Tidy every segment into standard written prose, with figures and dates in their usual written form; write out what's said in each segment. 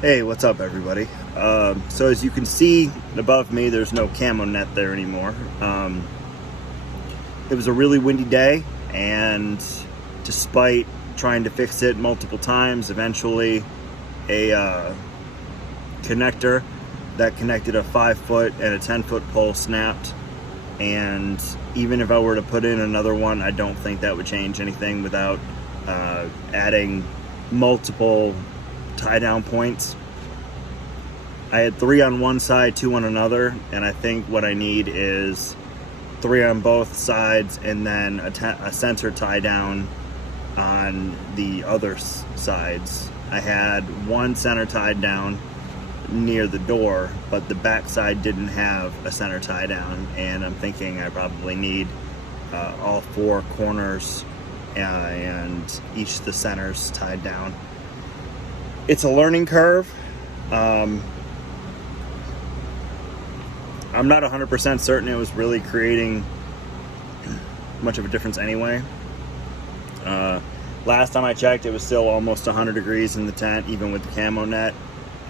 Hey, what's up, everybody? So as you can see above me, there's no camo net there anymore. It was a really windy day, and despite trying to fix it multiple times, eventually a connector that connected a 5-foot and a 10-foot pole snapped. And even if I were to put in another one, I don't think that would change anything without adding multiple tie down points. I had 3 on one side, 2 on another, and I think what I need is 3 on both sides and then a center tie down on the other sides. I had one center tied down near the door, but the back side didn't have a center tie down, and I'm thinking I probably need all 4 corners and each of the centers tied down. It's a learning curve. I'm not 100% certain it was really creating much of a difference anyway. Last time I checked, it was still almost 100 degrees in the tent, even with the camo net.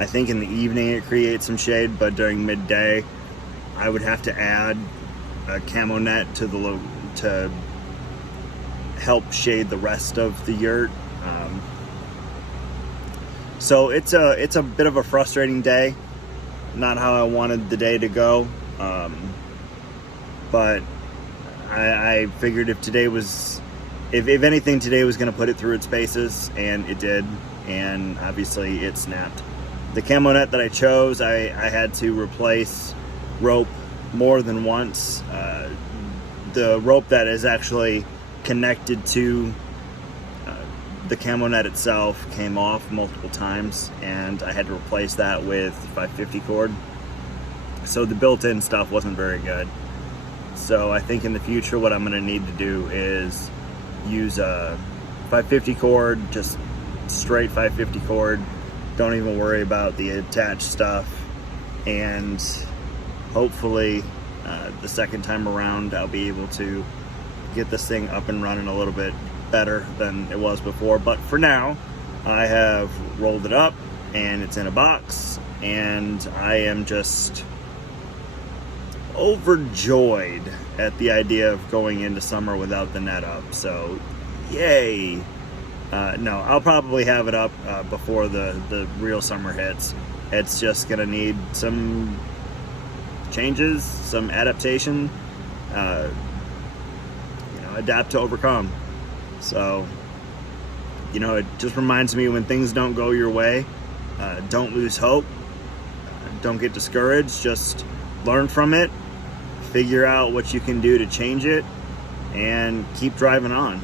I think in the evening it creates some shade, but during midday, I would have to add a camo net to help shade the rest of the yurt. So it's a bit of a frustrating day. Not how I wanted the day to go, but I figured if anything, today was going to put it through its paces, and it did, and obviously it snapped. The camo net that I chose, I had to replace rope more than once. The rope that is actually connected to the camo net itself came off multiple times, and I had to replace that with 550 cord. So the built-in stuff wasn't very good. So I think in the future what I'm going to need to do is use a 550 cord, just straight 550 cord. Don't even worry about the attached stuff, and hopefully the second time around I'll be able to get this thing up and running a little bit better than it was before. But for now, I have rolled it up and it's in a box, and I am just overjoyed at the idea of going into summer without the net up. So yay. No, I'll probably have it up before the real summer hits. It's just gonna need some changes, some adaptation, adapt to overcome. So, it just reminds me, when things don't go your way, don't lose hope, don't get discouraged, just learn from it, figure out what you can do to change it, and keep driving on.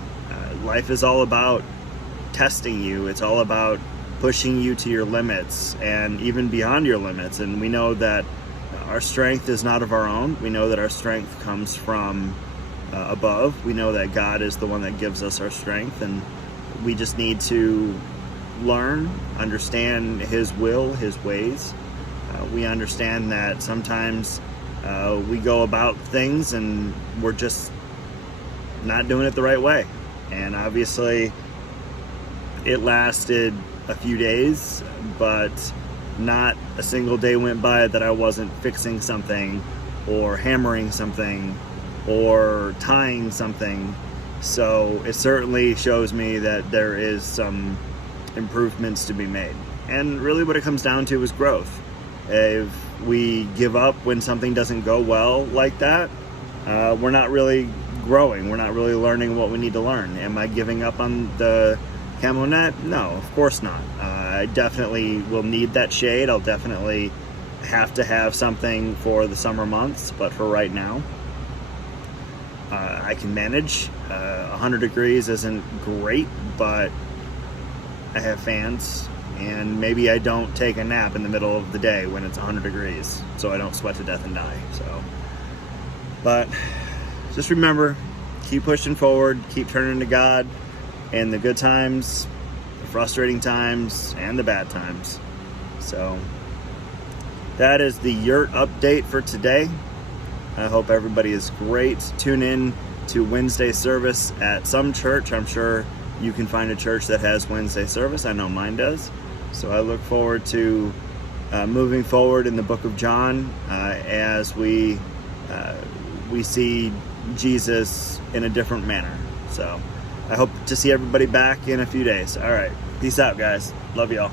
Life is all about testing you. It's all about pushing you to your limits and even beyond your limits. And we know that our strength is not of our own. We know that our strength comes from above. We know that God is the one that gives us our strength, and we just need to learn, understand His will, His ways. We understand that sometimes we go about things and we're just not doing it the right way. And obviously it lasted a few days, but not a single day went by that I wasn't fixing something or hammering something or tying something. So it certainly shows me that there is some improvements to be made. And really what it comes down to is growth. If we give up when something doesn't go well like that, we're not really growing. We're not really learning what we need to learn. Am I giving up on the camo net? No, of course not. I definitely will need that shade. I'll definitely have to have something for the summer months, but for right now, I can manage. 100 degrees isn't great, but I have fans, and maybe I don't take a nap in the middle of the day when it's 100 degrees, so I don't sweat to death and die. But just remember, keep pushing forward, keep turning to God in the good times, the frustrating times, and the bad times. So that is the yurt update for today. I hope everybody is great. Tune in to Wednesday service at some church. I'm sure you can find a church that has Wednesday service. I know mine does. So I look forward to moving forward in the book of John as we see Jesus in a different manner. So I hope to see everybody back in a few days. All right. Peace out, guys. Love y'all.